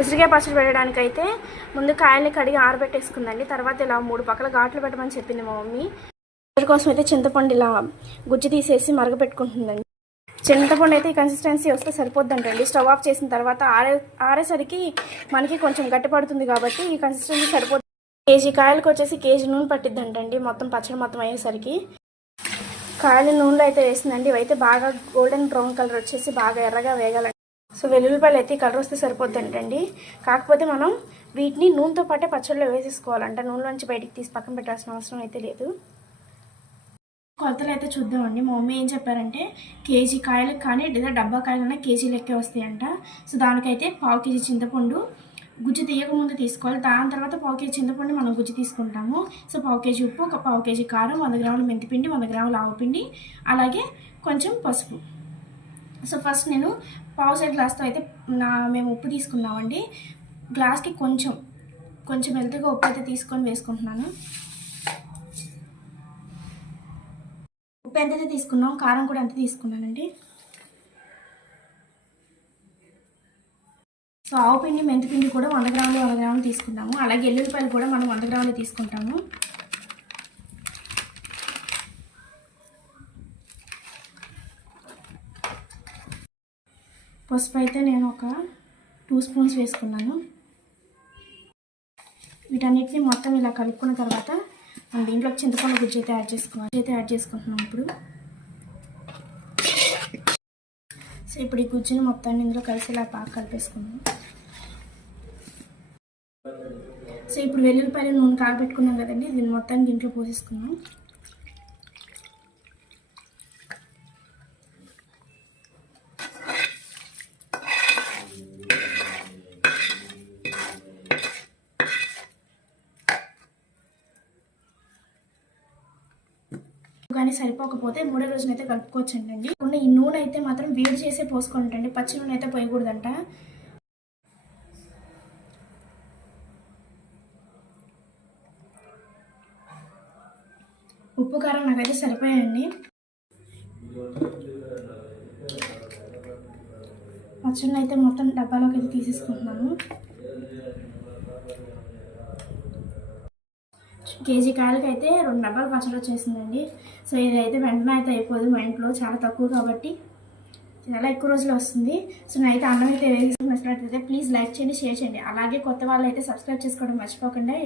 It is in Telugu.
ఉసిరికాయ పచ్చడి పెట్టడానికి అయితే ముందు కాయల్ని కడిగి ఆరబెట్టేసుకుందండి. తర్వాత ఇలా 3 పక్కల ఘాట్లు పెట్టమని చెప్పింది మా మమ్మీ. పచ్చడి కోసం అయితే చింతపండు ఇలా గుజ్జు తీసేసి మరగపెట్టుకుంటుందండి. చింతపండు అయితే ఈ కన్సిస్టెన్సీ వస్తే సరిపోద్దంటండి. స్టవ్ ఆఫ్ చేసిన తర్వాత ఆరేసరికి మనకి కొంచెం గట్టి పడుతుంది కాబట్టి ఈ కన్సిస్టెన్సీ సరిపోతుంది. కేజీ కాయలకు వచ్చేసి కేజీ నూనె పట్టిద్దంటండి మొత్తం పచ్చడి మొత్తం అయ్యేసరికి. కాయలు నూనెలో అయితే వేసిందండి. ఇవైతే బాగా గోల్డెన్ బ్రౌన్ కలర్ వచ్చేసి బాగా ఎర్రగా వేగాలండి. సో వెల్లుల్లిపాయలు అయితే కలర్ వస్తే సరిపోద్దంటండి. కాకపోతే మనం వీటిని నూనెతో పాటే పచ్చడిలో వేసేసుకోవాలంట. నూనెలోంచి బయటికి తీసి పక్కన పెట్టాల్సిన అవసరం అయితే లేదు. కొలతలు అయితే చూద్దామండి. మా మమ్మీ ఏం చెప్పారంటే కేజీ కాయలకు కానీ లేదా డబ్బా కాయలన్నా కేజీ లెక్కే వస్తాయంట. సో దానికైతే 1/2 కేజీ చింతపండు గుజ్జు తీయకముందు తీసుకోవాలి. దాని తర్వాత 1/2 కేజీ చింతపండు మనం గుజ్జు తీసుకుంటాము. సో 1/2 కేజీ ఉప్పు, 1/2 కేజీ కారం, 100 గ్రాముల మెంతిపిండి, 100 గ్రాముల ఆవుపిండి, అలాగే కొంచెం పసుపు. సో ఫస్ట్ నేను 1/2 గ్లాస్తో అయితే మేము ఉప్పు తీసుకున్నామండి. గ్లాస్కి కొంచెం వెళ్తుగా ఉప్పు అయితే తీసుకొని వేసుకుంటున్నాను. ఉప్పు ఎంతైతే తీసుకున్నాం కారం కూడా అంతే తీసుకున్నానండి. సో ఆవుపిండి మెంతిపిండి కూడా 100 గ్రాములు తీసుకున్నాము. అలాగే ఎల్లుల్లిపాయలు కూడా మనం 100 గ్రాములు తీసుకుంటాము. పసుపు అయితే నేను ఒక 2 స్పూన్స్ వేసుకున్నాను. వీటన్నిటిని మొత్తం ఇలా కలుపుకున్న తర్వాత దీంట్లోకి చింతపండు గుజ్జు అయితే యాడ్ చేసుకుంటున్నాం ఇప్పుడు. సో ఇప్పుడు ఈ గుజ్జుని మొత్తాన్ని ఇందులో కలిసి ఇలా బాగా కలిపేసుకున్నాం. సో ఇప్పుడు వెల్లుల్లిపాయలు నూనె కాగబెట్టుకున్నాం కదండి, దీన్ని మొత్తాన్ని దీంట్లో పోసేసుకున్నాం. కానీ సరిపోకపోతే 3వ రోజునైతే కలుపుకోవచ్చండి. ఈ నూనె అయితే మాత్రం వేడి చేసే పోసుకోండి, పచ్చి నూనె అయితే పోయకూడదంట. ఉప్పు కారం నాకైతే సరిపోయాయండి. పచ్చడిని అయితే మొత్తం డబ్బాలోకి అయితే తీసేసుకుంటున్నాను. కేజీ కాయలకి అయితే 2 డబ్బాలు పచ్చడి వచ్చేసిందండి. సో ఇదైతే వెంటనే అయితే అయిపోదు, మా ఇంట్లో చాలా తక్కువ కాబట్టి చాలా ఎక్కువ రోజులు వస్తుంది. సో నేనైతే అన్నం అయితే వేసి నచ్చినట్లయితే ప్లీజ్ లైక్ చేయండి, షేర్ చేయండి. అలాగే కొత్త వాళ్ళు అయితే సబ్స్క్రైబ్ చేసుకోవడం మర్చిపోకండి.